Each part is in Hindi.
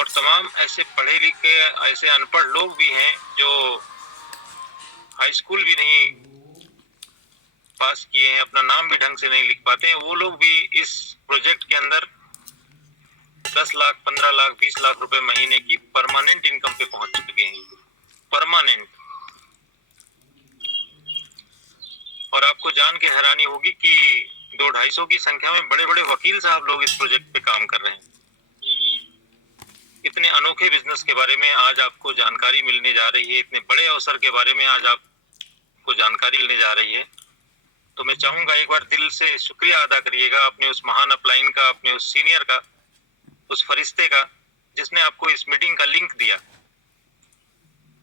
और तमाम ऐसे पढ़े लिखे ऐसे अनपढ़ लोग भी हैं जो हाई स्कूल भी नहीं पास किए हैं, अपना नाम भी ढंग से नहीं लिख पाते हैं, वो लोग भी इस प्रोजेक्ट के अंदर 10 लाख 15 लाख 20 लाख रुपए महीने की परमानेंट इनकम पे पहुंच चुके हैं। परमानेंट। और आपको जान के हैरानी होगी कि 200-250 की संख्या में बड़े बड़े वकील साहब लोग इस प्रोजेक्ट पे काम कर रहे हैं। इतने अनोखे बिजनेस के बारे में आज आपको जानकारी मिलने जा रही है, इतने बड़े अवसर के बारे में आज आपको जानकारी मिलने जा रही है। तो मैं चाहूंगा एक बार दिल से शुक्रिया अदा करिएगा अपने उस महान अपलाइन का, अपने उस सीनियर का, उस फरिश्ते का, जिसने आपको इस मीटिंग का लिंक दिया।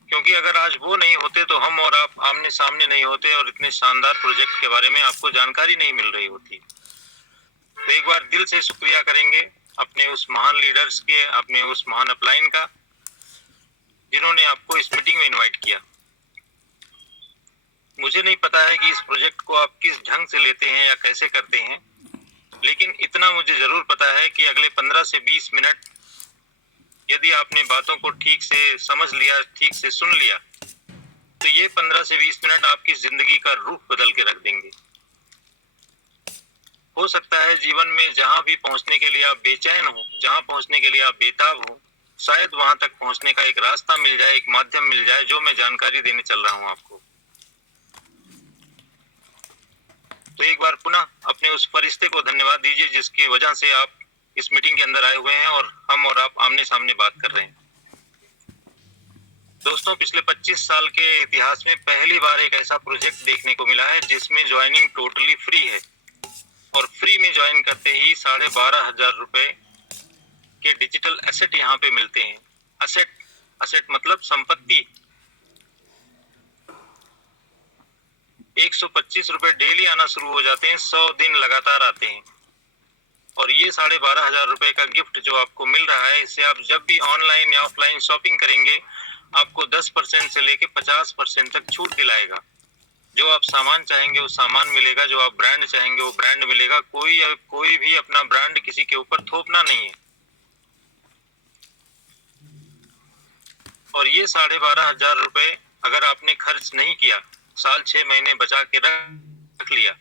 क्योंकि अगर आज वो नहीं होते तो हम और आप आमने सामने नहीं होते और इतने शानदार प्रोजेक्ट के बारे में आपको जानकारी नहीं मिल रही होती। तो एक बार दिल से शुक्रिया करेंगे अपने उस महान लीडर्स के, अपने उस महान अपलाइन का, जिन्होंने आपको इस मीटिंग में इनवाइट किया। मुझे नहीं पता है कि इस प्रोजेक्ट को आप किस ढंग से लेते हैं या कैसे करते हैं, लेकिन इतना मुझे जरूर पता है कि अगले 15 से 20 मिनट यदि आपने बातों को ठीक से समझ लिया, ठीक से सुन लिया, तो ये 15 से 20 मिनट आपकी जिंदगी का रुख बदल के रख देंगे। हो सकता है जीवन में जहां भी पहुंचने के लिए आप बेचैन हो, जहां पहुंचने के लिए आप बेताब हो, शायद वहां तक पहुंचने का एक रास्ता मिल जाए, एक माध्यम मिल जाए, जो मैं जानकारी देने चल रहा हूं आपको। तो एक बार पुनः अपने उस फरिश्ते को धन्यवाद दीजिए जिसकी वजह से आप इस मीटिंग के अंदर आए हुए हैं और हम और आप आमने सामने बात कर रहे हैं। दोस्तों, पिछले 25 साल के इतिहास में पहली बार एक ऐसा प्रोजेक्ट देखने को मिला है जिसमें ज्वाइनिंग टोटली फ्री है और फ्री में ज्वाइन करते ही 12,500 रुपए के डिजिटल एसेट यहाँ पे मिलते हैं। असेट मतलब संपत्ति। 125 रुपए डेली आना शुरू हो जाते हैं, 100 दिन लगातार आते हैं। और ये 12,500 रुपए का गिफ्ट जो आपको मिल रहा है, इससे आप जब भी ऑनलाइन या ऑफलाइन शॉपिंग करेंगे, आपको 10% से लेके 50% तक छूट दिलाएगा। जो आप सामान चाहेंगे वो सामान मिलेगा, जो आप ब्रांड चाहेंगे वो ब्रांड मिलेगा। कोई भी अपना ब्रांड किसी के ऊपर थोपना नहीं है। और ये 12,500 रुपए अगर आपने खर्च नहीं किया, साल 6 महीने बचा के रख लिया,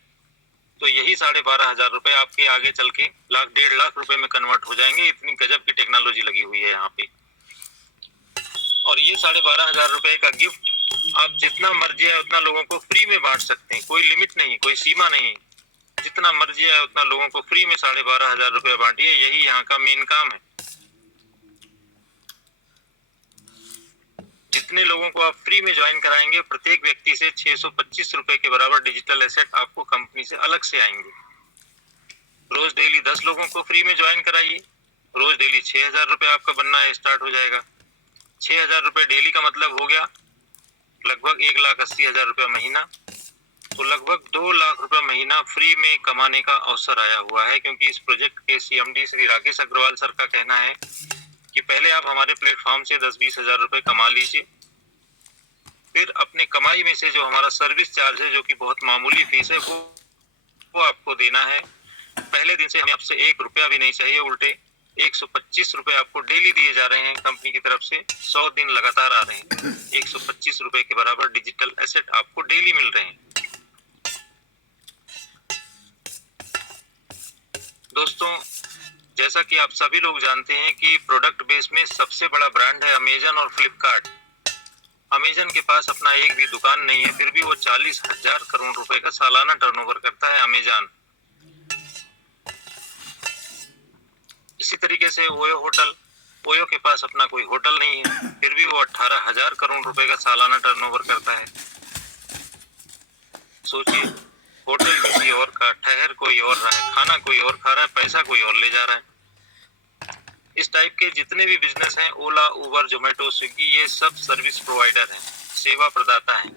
तो यही 12,500 रुपए आपके आगे चल के लाख 1.5 लाख रुपए में कन्वर्ट हो जाएंगे। इतनी गजब की टेक्नोलॉजी लगी हुई है यहाँ पे। और ये 12,500 रुपए का गिफ्ट आप जितना मर्जी है उतना लोगों को फ्री में बांट सकते हैं। कोई लिमिट नहीं, कोई सीमा नहीं। जितना मर्जी है उतना लोगों को फ्री में 12,500 रुपए बांटिए। यही यहाँ का मेन काम है। जितने लोगों को आप फ्री में ज्वाइन कराएंगे, प्रत्येक व्यक्ति से 625 रुपए के बराबर डिजिटल एसेट आपको कंपनी से अलग से आएंगे। रोज डेली 10 लोगों को फ्री में ज्वाइन कराइए, रोज डेली 6,000 रुपए आपका बनना स्टार्ट हो जाएगा। 6,000 रुपए डेली का मतलब हो गया लगभग 1,80,000 रुपए महीना। तो लगभग 2 लाख रुपए महीना फ्री में कमाने का अवसर आया हुआ है। क्योंकि इस प्रोजेक्ट के सीएमडी श्री राकेश अग्रवाल सर का कहना है कि पहले आप हमारे प्लेटफॉर्म से 10-20 हजार रुपए कमा लीजिए, फिर अपने कमाई में से जो हमारा सर्विस चार्ज है, जो कि बहुत मामूली फीस है, वो आपको देना है। पहले दिन से हमें आपसे 1 रुपया भी नहीं चाहिए, उल्टे 125 रुपए आपको डेली दिए जा रहे हैं कंपनी की तरफ से। 100 दिन लगातार आ रहे हैं। 125 रुपए के बराबर डिजिटल एसेट आपको डेली मिल रहे हैं। दोस्तों, जैसा कि आप सभी लोग जानते हैं कि प्रोडक्ट बेस में सबसे बड़ा ब्रांड है अमेजन और फ्लिपकार्ट। अमेजन के पास अपना एक भी दुकान नहीं है, फिर भी वो 40,000 करोड़ रुपए का सालाना टर्नओवर करता है अमेजन। इसी तरीके से ओयो के पास अपना कोई होटल नहीं है, फिर भी वो 18,000 करोड़ रुपए का सालाना टर्नओवर करता है। सोचिए, होटल किसी और का, ठहर कोई और रहा है, खाना कोई और खा रहा है, पैसा कोई और ले जा रहा है। इस टाइप के जितने भी बिजनेस हैं, ओला, उबर, जोमेटो, स्विगी, ये सब सर्विस प्रोवाइडर हैं, सेवा प्रदाता हैं।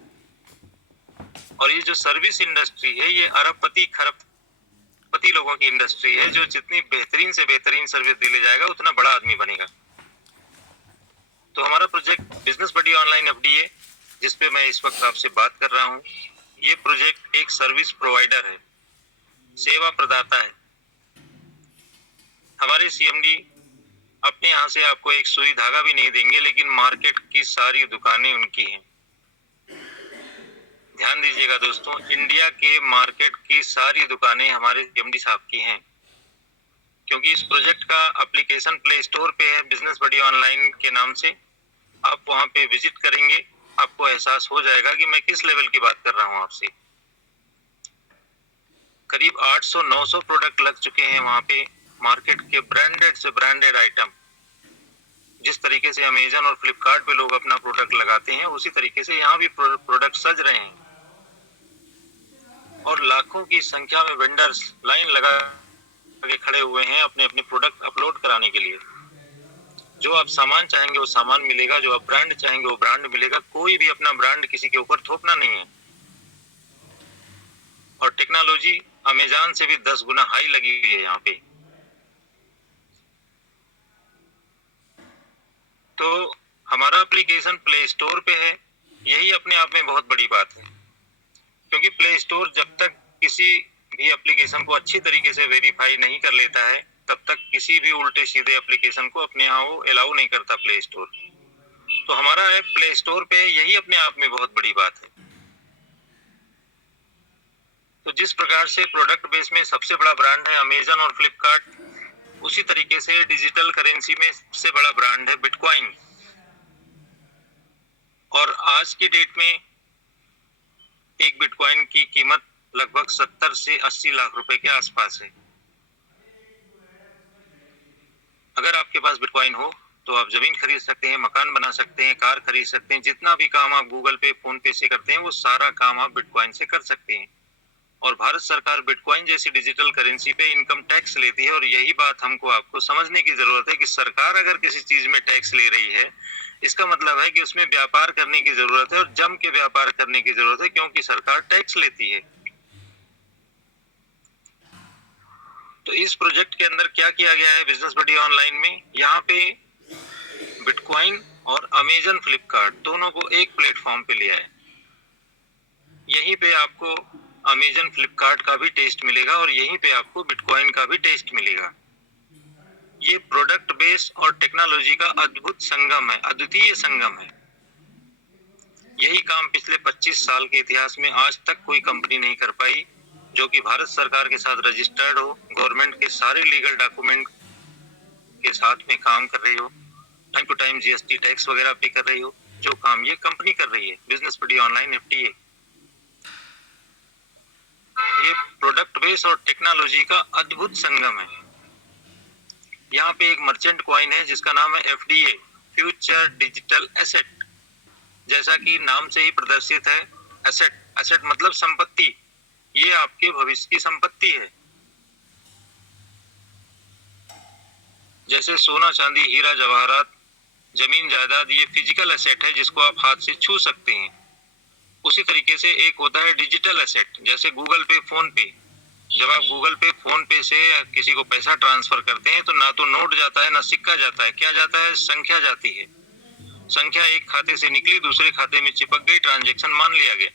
और ये जो सर्विस इंडस्ट्री है, ये अरबपति खरबपति लोगों की इंडस्ट्री है। जो जितनी बेहतरीन से बेहतरीन सर्विस दिले जाएगा, उतना बड़ा आदमी बनेगा। तो हमारा प्रोजेक्ट बिजनेस बडी ऑनलाइन एफडीए, जिसपे मैं इस वक्त आपसे बात कर रहा हूँ, ये प्रोजेक्ट एक सर्विस प्रोवाइडर है, सेवा प्रदाता है। हमारे सीएमडी अपने यहाँ से आपको एक सुई धागा भी नहीं देंगे, लेकिन मार्केट की सारी दुकानें उनकी हैं। ध्यान दीजिएगा दोस्तों, इंडिया के मार्केट की सारी दुकानें हमारे एमडी साहब की हैं, क्योंकि इस प्रोजेक्ट का एप्लीकेशन प्ले स्टोर पे है, बिजनेस बडी ऑनलाइन के नाम से। आप वहां पे विजिट करेंगे, आपको एहसास हो जाएगा कि मैं किस लेवल की बात कर रहा हूं आपसे। करीब 800-900 प्रोडक्ट लग चुके हैं वहां पे, मार्केट के ब्रांडेड से ब्रांडेड आइटम। जिस तरीके से अमेजन और फ्लिपकार्ट पे लोग अपना प्रोडक्ट लगाते हैं, उसी तरीके से यहाँ भी प्रोडक्ट सज रहे हैं, और लाखों की संख्या में वेंडर्स लाइन लगा के खड़े हुए हैं अपने अपने प्रोडक्ट अपलोड कराने के लिए। जो आप सामान चाहेंगे वो सामान मिलेगा, जो आप ब्रांड चाहेंगे वो ब्रांड मिलेगा। कोई भी अपना ब्रांड किसी के ऊपर थोपना नहीं है। और टेक्नोलॉजी अमेजन से भी 10 गुना हाई लगी हुई है यहाँ पे। तो हमारा एप्लीकेशन प्ले स्टोर पे है, यही अपने आप में बहुत बड़ी बात है, क्योंकि प्ले स्टोर जब तक किसी भी एप्लीकेशन को अच्छी तरीके से वेरीफाई नहीं कर लेता है, तब तक किसी भी उल्टे सीधे एप्लीकेशन को अपने यहाँ वो अलाउ नहीं करता प्ले स्टोर। तो हमारा ऐप प्ले स्टोर पे, यही अपने आप में बहुत बड़ी बात है। तो जिस प्रकार से प्रोडक्ट बेस में सबसे बड़ा ब्रांड है अमेजन और फ्लिपकार्ट, उसी तरीके से डिजिटल करेंसी में सबसे बड़ा ब्रांड है बिटकॉइन। और आज की डेट में एक बिटकॉइन की कीमत लगभग 70 से 80 लाख रुपए के आसपास है। अगर आपके पास बिटकॉइन हो तो आप जमीन खरीद सकते हैं, मकान बना सकते हैं, कार खरीद सकते हैं। जितना भी काम आप गूगल पे, फोन पे से करते हैं, वो सारा काम आप बिटकॉइन से कर सकते हैं। और भारत सरकार बिटकॉइन जैसी डिजिटल करेंसी पे इनकम टैक्स लेती है। और यही बात हमको आपको समझने की जरूरत है कि सरकार अगर किसी चीज में टैक्स ले रही है, इसका मतलब है कि उसमें व्यापार करने की जरूरत है, और जम के व्यापार करने की जरूरत है, क्योंकि सरकार टैक्स लेती है। तो इस प्रोजेक्ट के अंदर क्या किया गया है बिजनेस बडी ऑनलाइन में, यहाँ पे बिटकॉइन और अमेजन फ्लिपकार्ट दोनों को एक प्लेटफॉर्म पे लिया है। यहीं पे आपको अमेजन फ्लिपकार्ट का भी टेस्ट मिलेगा और यहीं पे आपको बिटकॉइन का भी टेस्ट मिलेगा। ये प्रोडक्ट बेस और टेक्नोलॉजी का अद्भुत संगम है, अद्वितीय संगम है। यही काम पिछले 25 साल के इतिहास में आज तक कोई कंपनी नहीं कर पाई, जो कि भारत सरकार के साथ रजिस्टर्ड हो, गवर्नमेंट के सारे लीगल डॉक्यूमेंट के साथ में काम कर रही हो, time to time GST tax वगैरह पे कर रही हो। जो काम ये कंपनी कर रही है, बिजनेस बडी ऑनलाइन एफडीए, ये प्रोडक्ट बेस और टेक्नोलॉजी का अद्भुत संगम है। यहाँ पे एक मर्चेंट कॉइन है जिसका नाम है एफडीए, फ्यूचर डिजिटल एसेट। जैसा कि नाम से ही प्रदर्शित है, एसेट, एसेट मतलब संपत्ति। ये आपके भविष्य की संपत्ति है। जैसे सोना, चांदी, हीरा, जवाहरात, जमीन, जायदाद, ये फिजिकल एसेट है जिसको आप हाथ से छू सकते हैं। उसी तरीके से एक होता है डिजिटल एसेट, जैसे गूगल पे, फोन पे। जब आप गूगल पे, फोन पे से किसी को पैसा ट्रांसफर करते हैं, तो ना तो नोट जाता है ना सिक्का जाता है, क्या जाता है, संख्या जाती है। संख्या एक खाते से निकली, दूसरे खाते में चिपक गई, ट्रांजैक्शन मान लिया गया।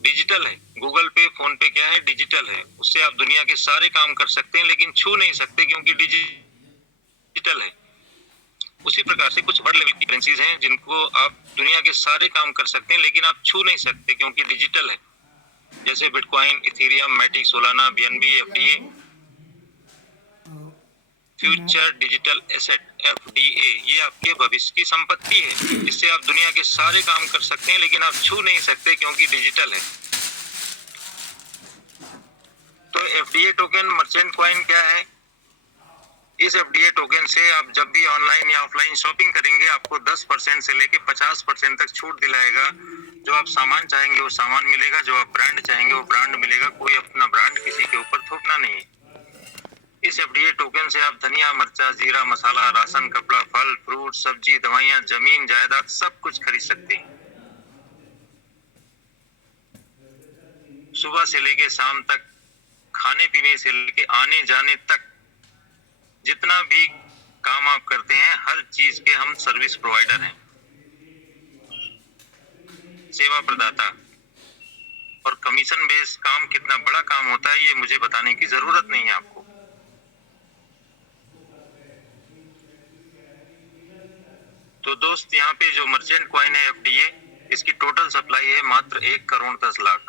डिजिटल है गूगल पे, फोन पे, क्या है, डिजिटल है। उससे आप दुनिया के सारे काम कर सकते हैं, लेकिन छू नहीं सकते, क्योंकि डिजिटल है। उसी प्रकार से कुछ बड़े लेवल की करेंसीज हैं जिनको आप दुनिया के सारे काम कर सकते हैं, लेकिन आप छू नहीं सकते, क्योंकि डिजिटल है। जैसे bitcoin, Ethereum, Matic, Solana, BNB, FDA, future digital asset FDA, ये आपके भविष्य की संपत्ति है। इससे आप दुनिया के सारे काम कर सकते हैं, लेकिन आप छू नहीं सकते, क्योंकि डिजिटल है। तो एफडीए टोकन मर्चेंट कॉइन क्या है? इस एफडीए टोकन से आप जब भी ऑनलाइन या ऑफलाइन शॉपिंग करेंगे, आपको 10% से लेके 50% तक छूट दिलाएगा। जो आप सामान चाहेंगे वो सामान मिलेगा, जो आप ब्रांड चाहेंगे वो ब्रांड मिलेगा। कोई अपना ब्रांड किसी के ऊपर थोपना नहीं है। इस एफडीए टोकन से आप धनिया, मिर्चा, जीरा, मसाला, राशन, कपड़ा, फल, फ्रूट, सब्जी, दवाइयाँ, जमीन, जायदाद सब कुछ खरीद सकते हैं। सुबह से लेके शाम तक, खाने पीने से लेके आने जाने तक, जितना भी काम आप करते हैं, हर चीज के हम सर्विस प्रोवाइडर हैं, सेवा प्रदाता। और कमीशन बेस्ड काम कितना बड़ा काम होता है, ये मुझे बताने की जरूरत नहीं है आपको। तो दोस्त यहाँ पे जो मर्चेंट कॉइन है एफडीए, इसकी टोटल सप्लाई है मात्र 1,10,00,000।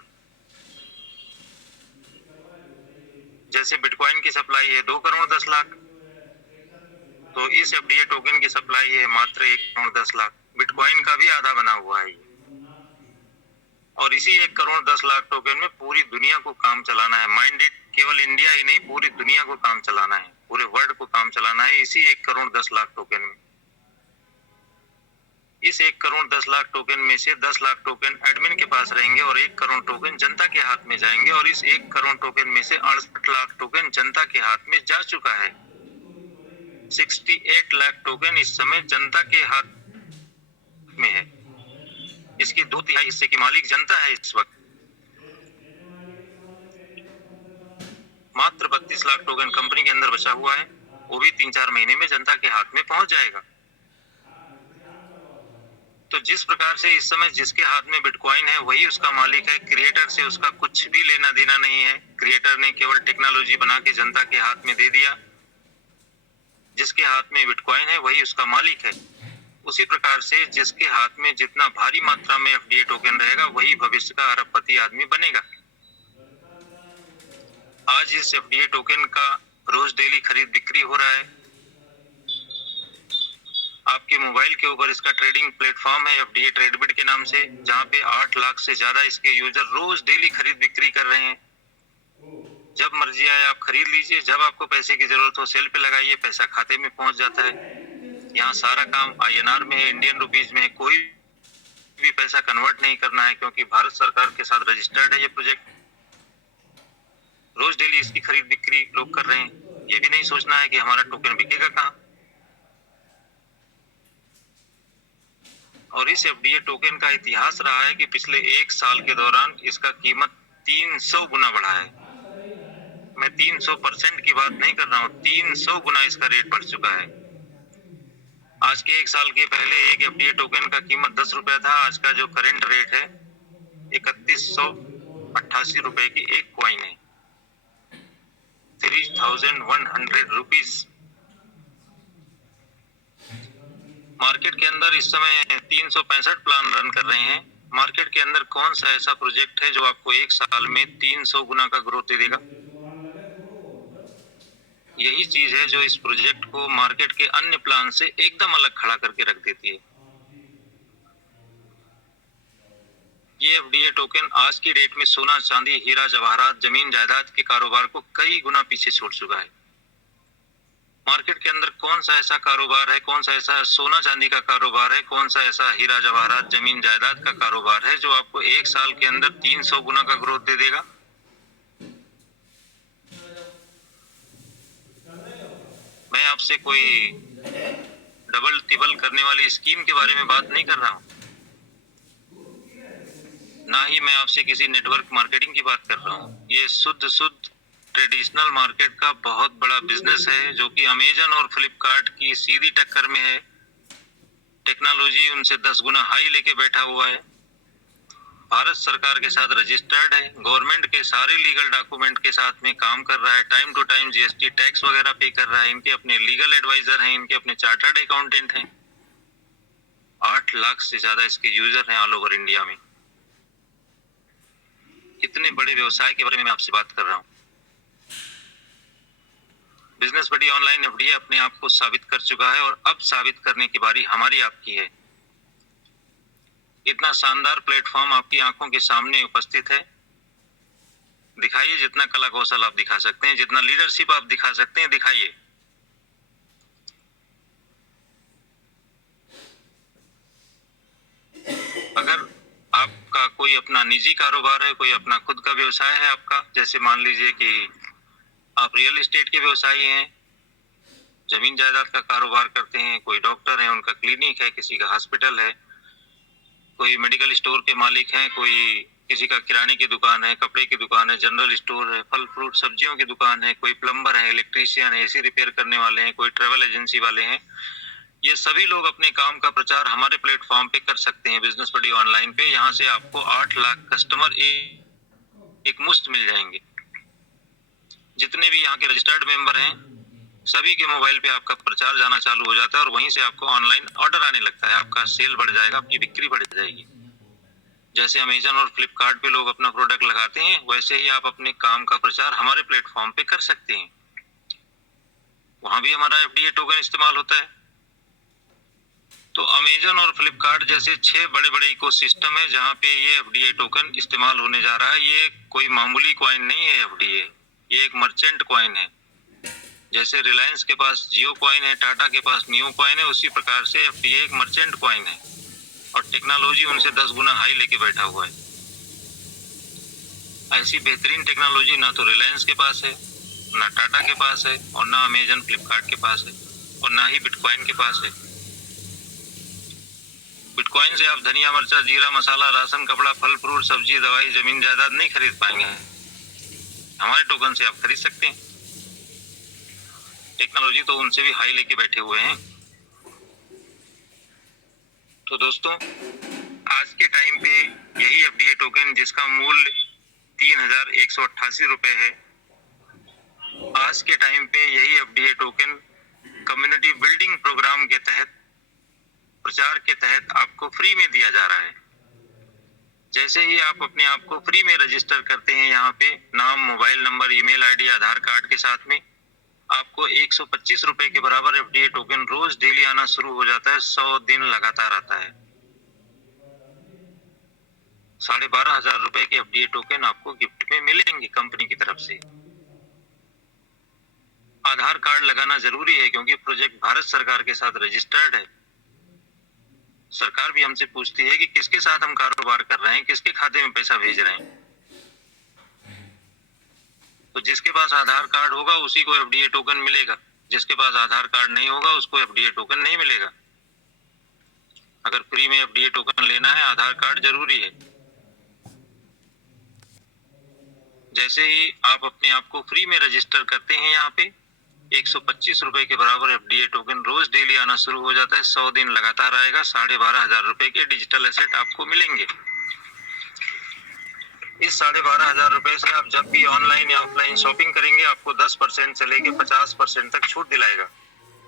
जैसे बिटकॉइन की सप्लाई है 2,10,00,000, तो इस एफडीए टोकन की सप्लाई है मात्र 1,10,00,000। बिटकॉइन का भी आधा बना हुआ है और इसी 1,10,00,000 टोकन में पूरी दुनिया को काम चलाना है। माइंडेड केवल इंडिया ही नहीं, पूरी दुनिया को काम चलाना है, पूरे वर्ल्ड को काम चलाना है इसी 1,10,00,000 टोकन में। इस 1,10,00,000 टोकन में से 10 लाख टोकन एडमिन के पास रहेंगे और 1 करोड़ टोकन जनता के हाथ में जाएंगे और इस 1 करोड़ टोकन में से 68 लाख टोकन जनता के हाथ में जा चुका है। 68 लाख टोकन इस समय जनता के हाथ में है। इसकी 2/3 हिस्से की मालिक जनता है इस वक्त। मात्र 32 लाख टोकन कंपनी के अंदर बचा हुआ है, वो भी 3-4 महीने में जनता के हाथ में पहुंच जाएगा। तो जिस प्रकार से इस समय जिसके हाथ में बिटकॉइन है वही उसका मालिक है, क्रिएटर से उसका कुछ भी लेना देना नहीं है। क्रिएटर ने केवल टेक्नोलॉजी बना के जनता के हाथ में दे दिया। जिसके हाथ में बिटकॉइन है वही उसका मालिक है। उसी प्रकार से जिसके हाथ में जितना भारी मात्रा में एफडीए टोकन रहेगा वही भविष्य का अरबपति आदमी बनेगा। आज इस एफडीए टोकन का रोज डेली खरीद बिक्री हो रहा है। आपके मोबाइल के ऊपर इसका ट्रेडिंग प्लेटफॉर्म है एफडीए ट्रेडबिट के नाम से, जहां पे 8 लाख से ज्यादा इसके यूजर रोज डेली खरीद बिक्री कर रहे हैं। जब मर्जी आए आप खरीद लीजिए, जब आपको पैसे की जरूरत हो सेल पे लगाइए, पैसा खाते में पहुंच जाता है। यहाँ सारा काम आईएनआर में है, इंडियन रुपीज में है। कोई भी पैसा कन्वर्ट नहीं करना है क्योंकि भारत सरकार के साथ रजिस्टर्ड है ये प्रोजेक्ट। रोज डेली इसकी खरीद बिक्री लोग कर रहे हैं। ये भी नहीं सोचना है कि हमारा टोकन बिकेगा कहाँ। और इस एफडीए टोकन का इतिहास रहा है कि पिछले 1 साल के दौरान इसका कीमत 300 गुना बढ़ा है। मैं 300% की बात नहीं कर रहा हूँ, 300 गुना इसका रेट बढ़ चुका है। आज के 1 साल के पहले एक एफडीए टोकन का कीमत 10 रुपए था। आज का जो करंट रेट है 3188 रुपए की एक कॉइन है, 3100 रुपीज। मार्केट के अंदर इस समय 365 प्लान रन कर रहे हैं। मार्केट के अंदर कौन सा ऐसा प्रोजेक्ट है जो आपको 1 साल में 300 गुना का ग्रोथ दे देगा? यही चीज है जो इस प्रोजेक्ट को मार्केट के अन्य प्लान से एकदम अलग खड़ा करके रख देती है। ये एफडीए टोकन आज की डेट में सोना, चांदी, हीरा, जवाहरात, जमीन जायदाद के कारोबार को कई गुना पीछे छोड़ चुका है। मार्केट के अंदर कौन सा ऐसा कारोबार है, कौन सा ऐसा सोना चांदी का कारोबार है, कौन सा ऐसा हीरा जवाहरात जमीन जायदाद का कारोबार है जो आपको 1 साल के अंदर 300 गुना का ग्रोथ दे देगा? मैं आपसे कोई डबल टिबल करने वाली स्कीम के बारे में बात नहीं कर रहा हूँ, ना ही मैं आपसे किसी नेटवर्क मार्केटिंग की बात कर रहा हूँ। ये शुद्ध ट्रेडिशनल मार्केट का बहुत बड़ा बिजनेस है जो कि अमेजन और फ्लिपकार्ट की सीधी टक्कर में है। टेक्नोलॉजी उनसे 10 गुना हाई लेके बैठा हुआ है। भारत सरकार के साथ रजिस्टर्ड है, गवर्नमेंट के सारे लीगल डॉक्यूमेंट के साथ में काम कर रहा है, time to time GST tax वगैरह पे कर रहा है। इनके अपने लीगल एडवाइजर हैं, इनके अपने चार्टर्ड अकाउंटेंट हैं। 8 लाख से ज्यादा इसके यूजर हैं ऑल ओवर इंडिया में। इतने बड़े व्यवसाय के बारे में मैं आपसे बात कर रहा हूँ। बिजनेस बडी ऑनलाइन एफडीए अपने आप को साबित कर चुका है और अब साबित करने की बारी हमारी आपकी है। इतना शानदार प्लेटफॉर्म आपकी आंखों के सामने उपस्थित है। दिखाइए जितना कला कौशल आप दिखा सकते हैं, जितना लीडरशिप आप दिखा सकते हैं, दिखाइए। अगर आपका कोई अपना निजी कारोबार है, कोई अपना खुद का व्यवसाय है आपका, जैसे मान लीजिए कि आप रियल एस्टेट के व्यवसायी हैं, जमीन जायदाद का कारोबार करते हैं, कोई डॉक्टर है उनका क्लिनिक है, किसी का हॉस्पिटल है, कोई मेडिकल स्टोर के मालिक हैं, कोई किसी का किराने की दुकान है, कपड़े की दुकान है, जनरल स्टोर है, फल फ्रूट सब्जियों की दुकान है, कोई प्लम्बर है, इलेक्ट्रीशियन है, एसी रिपेयर करने वाले हैं, कोई ट्रेवल एजेंसी वाले हैं। ये सभी लोग अपने काम का प्रचार हमारे प्लेटफॉर्म पे कर सकते हैं, बिजनेस बडी ऑनलाइन पे। यहाँ से आपको 8 लाख कस्टमर एक मुश्त मिल जाएंगे। जितने भी यहाँ के रजिस्टर्ड मेंबर हैं सभी के मोबाइल पे आपका प्रचार जाना चालू हो जाता है और वहीं से आपको ऑनलाइन ऑर्डर आने लगता है, आपका सेल बढ़ जाएगा, आपकी बिक्री बढ़ जाएगी। जैसे अमेजन और फ्लिपकार्ट पे लोग अपना प्रोडक्ट लगाते हैं, वैसे ही आप अपने काम का प्रचार हमारे प्लेटफॉर्म पे कर सकते हैं। वहां भी हमारा एफडीए टोकन इस्तेमाल होता है। तो अमेजन और फ्लिपकार्ट जैसे 6 बड़े बड़े इकोसिस्टम है जहां पे ये एफडीए टोकन इस्तेमाल होने जा रहा है। ये कोई मामूली कॉइन नहीं है एफडीए, ये एक मर्चेंट कॉइन है। जैसे रिलायंस के पास जियो कॉइन है, टाटा के पास न्यू कॉइन है, उसी प्रकार से एफडीए एक मर्चेंट कॉइन है और टेक्नोलॉजी उनसे 10 गुना हाई लेके बैठा हुआ है। ऐसी बेहतरीन टेक्नोलॉजी ना तो रिलायंस के पास है, ना टाटा के पास है और ना अमेजन फ्लिपकार्ट के पास है और ना ही बिटकॉइन के पास है। बिटकॉइन से आप धनिया, मिर्चा, जीरा, मसाला, राशन, कपड़ा, फल फ्रूट, सब्जी, दवाई, जमीन जायदाद नहीं खरीद पाएंगे। हमारे टोकन से आप खरीद सकते हैं। टेक्नोलॉजी तो उनसे भी हाई लेके बैठे हुए हैं। तो दोस्तों, आज के टाइम पे यही एफडीए टोकन जिसका मूल्य 3,188 रुपए है, आज के टाइम पे यही FDA token community building programme के तहत, प्रचार के तहत आपको फ्री में दिया जा रहा है। जैसे ही आप अपने आप को फ्री में रजिस्टर करते हैं, यहाँ पे नाम, मोबाइल नंबर, ईमेल आईडी, आधार कार्ड के साथ में, आपको 125 रुपए के बराबर एफडीए टोकन रोज डेली आना शुरू हो जाता है। 100 दिन लगातार आता है। 12,500 रुपए के एफडीए टोकन आपको गिफ्ट में मिलेंगे कंपनी की तरफ से। आधार कार्ड लगाना जरूरी है क्योंकि प्रोजेक्ट भारत सरकार के साथ रजिस्टर्ड है। सरकार भी हमसे पूछती है कि किसके साथ हम कारोबार कर रहे हैं, किसके खाते में पैसा भेज रहे हैं। तो जिसके पास आधार कार्ड होगा उसी को एफडीए टोकन मिलेगा, जिसके पास आधार कार्ड नहीं होगा उसको एफडीए टोकन नहीं मिलेगा। अगर फ्री में एफडीए टोकन लेना है, आधार कार्ड जरूरी है। जैसे ही आप अपने आप को फ्री में रजिस्टर करते हैं, यहाँ पे 125 रुपए के बराबर एफडीए टोकन रोज डेली आना शुरू हो जाता है। 100 दिन लगातार आएगा। 12,500 रुपए के डिजिटल एसेट आपको मिलेंगे। इस 12,500 रुपए से आप जब भी ऑनलाइन या ऑफलाइन शॉपिंग करेंगे, आपको 10% से लेके 50% तक छूट दिलाएगा।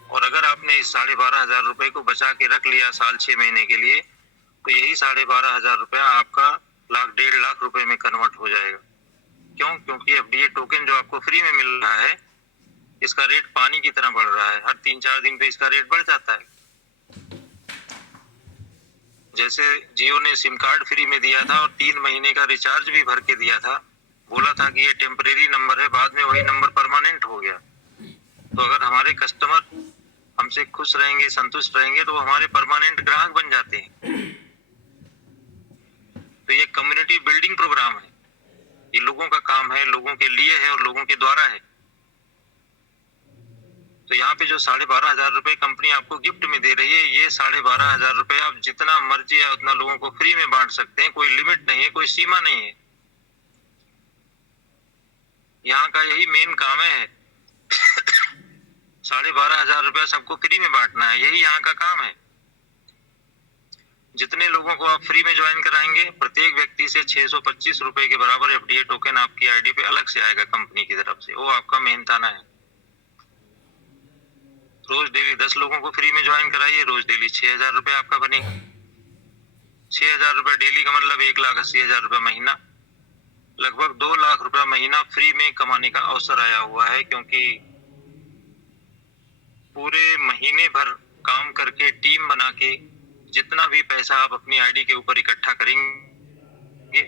और अगर आपने इस 12,500 रुपए को बचा के रख लिया साल 6 महीने के लिए, तो यही 12,500 रुपया आपका लाख, 1.5 लाख रुपए में कन्वर्ट हो जाएगा। क्यों? क्योंकि एफडीए टोकन जो आपको फ्री में मिल रहा है, इसका रेट पानी की तरह बढ़ रहा है। हर 3-4 दिन पे इसका रेट बढ़ जाता है। जैसे जियो ने सिम कार्ड फ्री में दिया था और 3 महीने का रिचार्ज भी भर के दिया था, बोला था कि ये टेम्परेरी नंबर है, बाद में वही नंबर परमानेंट हो गया। तो अगर हमारे कस्टमर हमसे खुश रहेंगे, संतुष्ट रहेंगे, तो वो हमारे परमानेंट ग्राहक बन जाते हैं। तो ये कम्युनिटी बिल्डिंग प्रोग्राम है। ये लोगों का काम है, लोगों के लिए है और लोगों के द्वारा है। तो यहाँ पे जो 12,500 रुपए कंपनी आपको गिफ्ट में दे रही है, ये 12,500 रुपए आप जितना मर्जी है उतना लोगों को फ्री में बांट सकते हैं। कोई लिमिट नहीं है, कोई सीमा नहीं है। यहाँ का यही मेन काम है। 12,500 रुपया सबको फ्री में बांटना है, यही यहाँ का काम है। जितने लोगों को आप फ्री में ज्वाइन कराएंगे, प्रत्येक व्यक्ति से 625 रुपए के बराबर एफडीए टोकन आपकी आईडी पे अलग से आएगा कंपनी की तरफ से। वो आपका मेहनताना है। रोज डेली 10 लोगों को फ्री में ज्वाइन कराइए, रोज डेली 6,000 रुपए आपका बनेगा। 6,000 रुपए डेली का मतलब 1,80,000 रुपए महीना। लगभग 2 लाख रुपए महीना फ्री में कमाने का अवसर आया हुआ है, क्योंकि पूरे महीने भर काम करके, टीम बना के, जितना भी पैसा आप अपनी आईडी के ऊपर इकट्ठा करेंगे,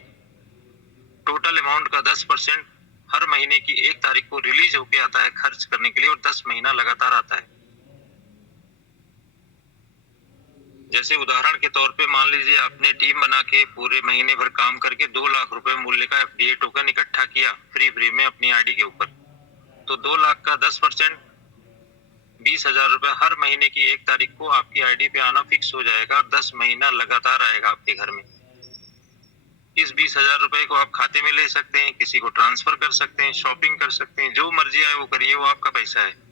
टोटल अमाउंट का 10% हर महीने की 1 तारीख को रिलीज होके आता है खर्च करने के लिए, और 10 महीना लगातार आता है। जैसे उदाहरण के तौर पे मान लीजिए आपने टीम बना के पूरे महीने भर काम करके 2 लाख रुपए मूल्य का एफडीए टोकन इकट्ठा किया फ्री में अपनी आईडी के ऊपर, तो 2 लाख का 10% 20,000 रुपए हर महीने की 1 तारीख को आपकी आईडी पे आना फिक्स हो जाएगा और 10 महीना लगातार आएगा आपके घर में। इस 20,000 रुपए को आप खाते में ले सकते हैं, किसी को ट्रांसफर कर सकते हैं, शॉपिंग कर सकते हैं, जो मर्जी आए वो करिए, वो आपका पैसा है।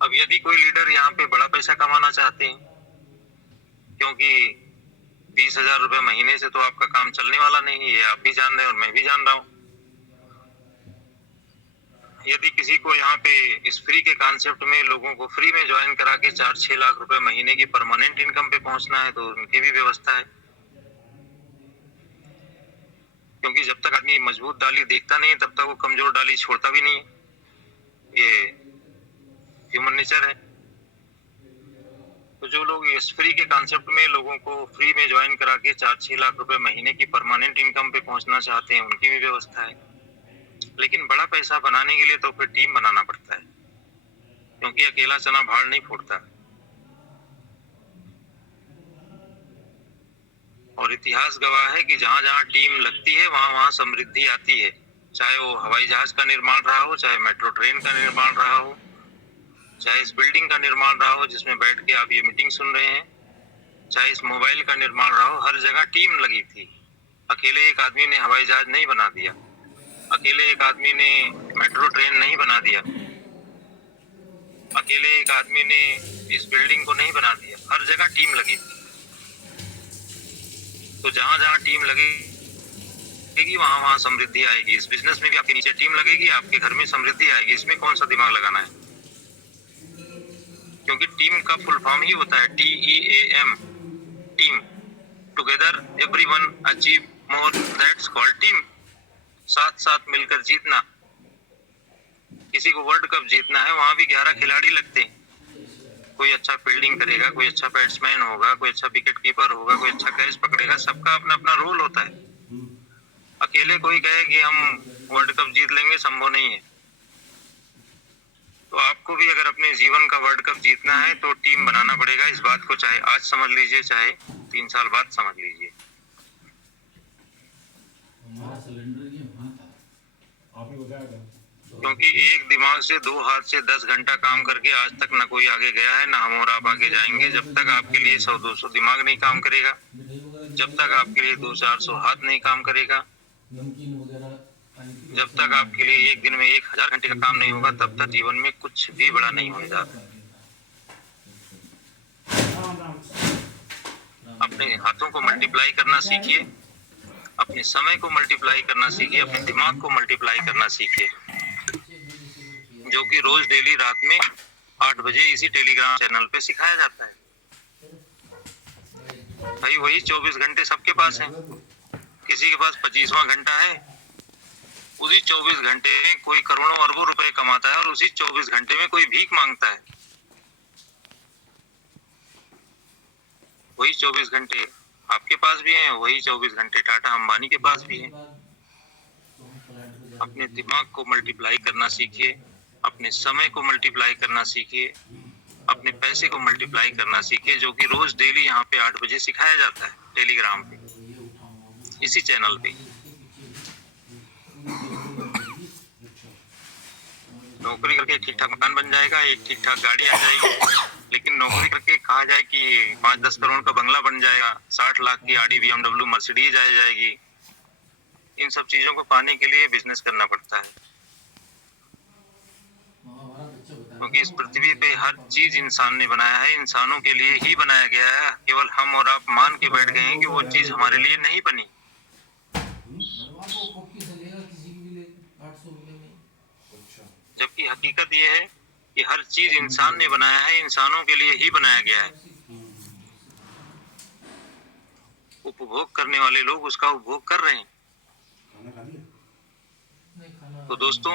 अब यदि कोई लीडर यहाँ पे बड़ा पैसा कमाना चाहते हैं, क्योंकि 20,000 रुपए महीने से तो आपका काम चलने वाला नहीं है, ये आप भी जान रहे हैं और मैं भी जान रहा हूँ। यदि किसी को यहाँ पे इस फ्री के कॉन्सेप्ट में लोगों को फ्री में ज्वाइन करा के 4-6 लाख रुपए महीने की परमानेंट इनकम पे पहुंचना है तो उनकी भी व्यवस्था है। क्योंकि जब तक आदमी मजबूत डाली देखता नहीं तब तक वो कमजोर डाली छोड़ता भी नहीं है। ये ह्यूमन नेचर है। तो जो लोग इस फ्री के कॉन्सेप्ट में लोगों को फ्री में ज्वाइन करा के 4-6 लाख रुपए महीने की परमानेंट इनकम पे पहुंचना चाहते हैं उनकी भी व्यवस्था है। लेकिन बड़ा पैसा बनाने के लिए तो फिर टीम बनाना पड़ता है, क्योंकि अकेला चना भाड़ नहीं फूटता। और इतिहास गवाह है कि जहां जहां टीम लगती है वहां वहां समृद्धि आती है। चाहे वो हवाई जहाज का निर्माण रहा हो, चाहे मेट्रो ट्रेन का निर्माण रहा हो, चाहे इस बिल्डिंग का निर्माण रहा हो जिसमें बैठ के आप ये मीटिंग सुन रहे हैं, चाहे इस मोबाइल का निर्माण रहा हो, हर जगह टीम लगी थी। अकेले एक आदमी ने हवाई जहाज नहीं बना दिया, अकेले एक आदमी ने मेट्रो ट्रेन नहीं बना दिया, अकेले एक आदमी ने इस बिल्डिंग को नहीं बना दिया। हर जगह टीम लगी थी। तो जहां जहां टीम लगेगी वहां वहां समृद्धि आएगी। इस बिजनेस में भी आपके नीचे टीम लगेगी, आपके घर में समृद्धि आएगी। इसमें कौन सा दिमाग लगाना है? क्योंकि टीम का फुल फॉर्म ही होता है TEAM, team. Together everyone achieve more, that's called team. साथ साथ मिलकर जीतना। किसी को वर्ल्ड कप जीतना है वहां भी 11 खिलाड़ी लगते हैं। कोई अच्छा फील्डिंग करेगा, कोई अच्छा बैट्समैन होगा, कोई अच्छा विकेट कीपर होगा, कोई अच्छा कैच पकड़ेगा। सबका अपना अपना रोल होता है। अकेले कोई कहे कि हम वर्ल्ड कप जीत लेंगे, संभव नहीं है। तो आपको भी अगर अपने जीवन का वर्ल्ड कप जीतना है तो टीम बनाना पड़ेगा। इस बात को चाहे आज समझ लीजिए, चाहे 3 साल बाद समझ लीजिए। क्योंकि एक दिमाग से 2 हाथ से 10 घंटा काम करके आज तक न कोई आगे गया है, न हम और आप आगे जाएंगे। जब तक आपके लिए 100-200 दिमाग नहीं काम करेगा, जब तक आपके लिए 200-400 हाथ नहीं काम करेगा, जब तक आपके लिए एक दिन में 1000 घंटे का काम नहीं होगा, तब तक जीवन में कुछ भी बड़ा नहीं होने जाता। अपने हाथों को मल्टीप्लाई करना सीखिए, अपने समय को मल्टीप्लाई करना सीखिए, अपने दिमाग को मल्टीप्लाई करना सीखिए, जो कि रोज डेली रात में 8 बजे इसी टेलीग्राम चैनल पे सिखाया जाता है। भाई वही 24 घंटे सबके पास है। किसी के पास 25वां घंटा है, उसी 24 घंटे में कोई करोड़ों अरबों रुपए कमाता है और उसी 24 घंटे में कोई भीख मांगता है। वही 24 घंटे आपके पास भी हैं, वही 24 घंटे टाटा अंबानी के पास भी हैं। अपने दिमाग को मल्टीप्लाई करना सीखिए, अपने समय को मल्टीप्लाई करना सीखिए, अपने पैसे को मल्टीप्लाई करना सीखिए, जो कि रोज डेली यहाँ पे 8 बजे सिखाया जाता है टेलीग्राम पे, इसी चैनल पे। नौकरी करके ठीक ठाक मकान बन जाएगा, एक ठीक ठाक गाड़ी आ जाएगी। लेकिन नौकरी करके कहा जाए कि 5-10 करोड़ का बंगला बन जाएगा, 60 लाख की आडी BMW मर्सिडीज आ जाएगी। इन सब चीजों को पाने के लिए बिजनेस करना पड़ता है। क्योंकि इस पृथ्वी पे हर चीज इंसान ने बनाया है, इंसानों के लिए ही बनाया गया है। केवल हम और आप मान के बैठ गए हैं कि वो चीज हमारे लिए नहीं बनी। जबकि हकीकत ये है कि हर चीज इंसान ने बनाया है, इंसानों के लिए ही बनाया गया है। उपभोग करने वाले लोग उसका उपभोग कर रहे हैं। तो दोस्तों,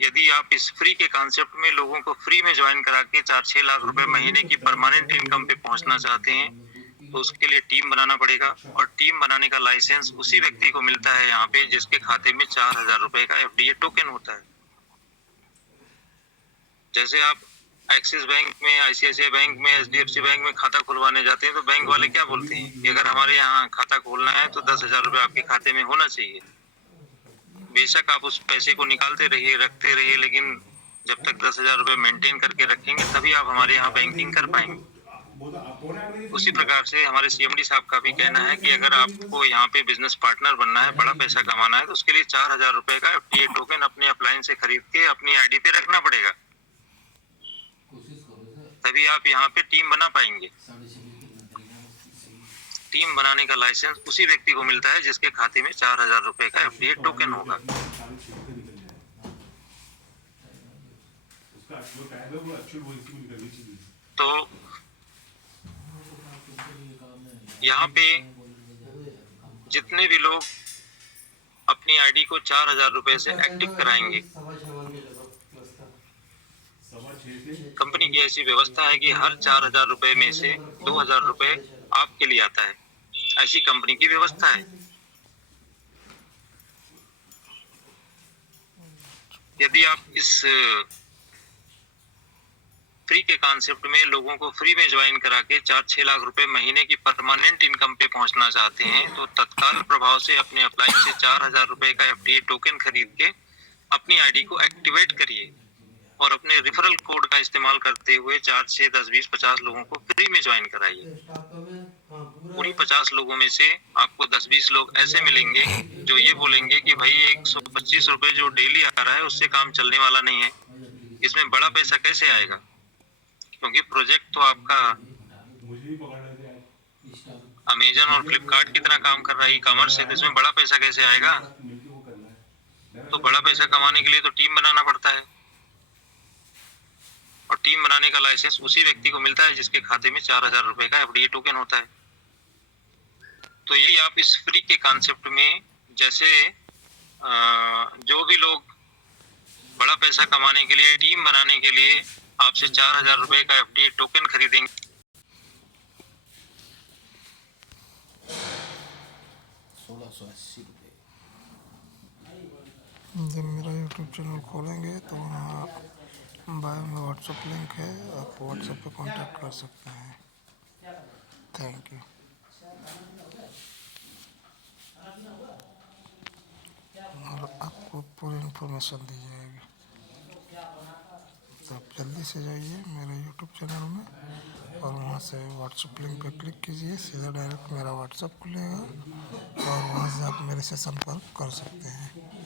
यदि आप इस फ्री के कॉन्सेप्ट में लोगों को फ्री में ज्वाइन करा के 4-6 लाख रुपए महीने की परमानेंट इनकम पे पहुंचना चाहते हैं तो उसके लिए टीम बनाना पड़ेगा। और टीम बनाने का लाइसेंस उसी व्यक्ति को मिलता है यहाँ पे जिसके खाते में 4000 रुपए का FDA टोकन होता है। जैसे आप एक्सिस बैंक में, ICICI बैंक में, HDFC बैंक में खाता खुलवाने जाते हैं तो बैंक वाले क्या बोलते हैं कि अगर हमारे यहाँ खाता खोलना है तो 10,000 रुपए आपके खाते में होना चाहिए। बेशक आप उस पैसे को निकालते रहिए, रखते रहिए, लेकिन जब तक 10,000 रुपए मेंटेन करके रखेंगे तभी आप हमारे यहाँ बैंकिंग कर पाएंगे। उसी प्रकार से हमारे CMD साहब का भी कहना है कि अगर आपको यहाँ पे बिजनेस पार्टनर बनना है, बड़ा पैसा कमाना है, तो उसके लिए 4000 रुपए का FDA टोकन अपने अपलाइन से खरीद के अपनी ID पे रखना पड़ेगा, तभी आप यहाँ पे टीम बना पाएंगे। टीम बनाने का लाइसेंस उसी व्यक्ति को मिलता है जिसके खाते में 4000 रुपए का FDA टोकन होगा। तो यहाँ पे जितने भी लोग अपनी आईडी को 4,000 रुपए से एक्टिव कराएंगे, कंपनी की ऐसी व्यवस्था है कि हर 4,000 रुपए में से 2,000 रुपए आपके लिए आता है। ऐसी कंपनी की व्यवस्था है। यदि आप इस फ्री के कॉन्सेप्ट में लोगों को फ्री में ज्वाइन करा के 4-6 लाख रुपए महीने की परमानेंट इनकम पे पहुंचना चाहते हैं, तो तत्काल प्रभाव से अपने अप्लाई से 4,000 रुपए का एफडीए टोकन खरीद के अपनी आईडी को एक्टिवेट करिए और अपने रिफरल कोड का इस्तेमाल करते हुए 4, 6, 10, 20, 50 लोगों को फ्री में ज्वाइन कराइए। पूरी 50 लोगों में से आपको 10-20 लोग ऐसे मिलेंगे जो ये बोलेंगे कि भाई 125 रुपए जो डेली आ रहा है उससे काम चलने वाला नहीं है, इसमें बड़ा पैसा कैसे आएगा, क्योंकि प्रोजेक्ट तो आपका अमेजन और फ्लिपकार्ट की तरह काम कर रहा है, ई कॉमर्स है, तो इसमें बड़ा पैसा कैसे आएगा। तो बड़ा पैसा कमाने के लिए तो टीम बनाना पड़ता है, और टीम बनाने का लाइसेंस उसी व्यक्ति को मिलता है जिसके खाते में 4,000 रुपए का एफडीए टोकन होता है। तो यही आप इस फ्री के कॉन्सेप्ट में, जैसे जो भी लोग बड़ा पैसा कमाने के लिए, टीम बनाने के लिए आपसे 4,000 रुपए का एफडीए टोकन खरीदेंगे, 1680 रुपये। जब मेरा यूट्यूब चैनल खोलेंगे तो वहाँ बायो में व्हाट्सएप लिंक है, आप व्हाट्सएप पे कांटेक्ट कर सकते हैं। Thank you. और आपको पूरी इन्फॉर्मेशन दी जाएगी, तो आप जल्दी से जाइए मेरे यूट्यूब चैनल में और वहाँ से व्हाट्सएप लिंक पे क्लिक कीजिए, सीधा डायरेक्ट मेरा व्हाट्सएप खुलेगा और वहाँ से आप मेरे से संपर्क कर सकते हैं।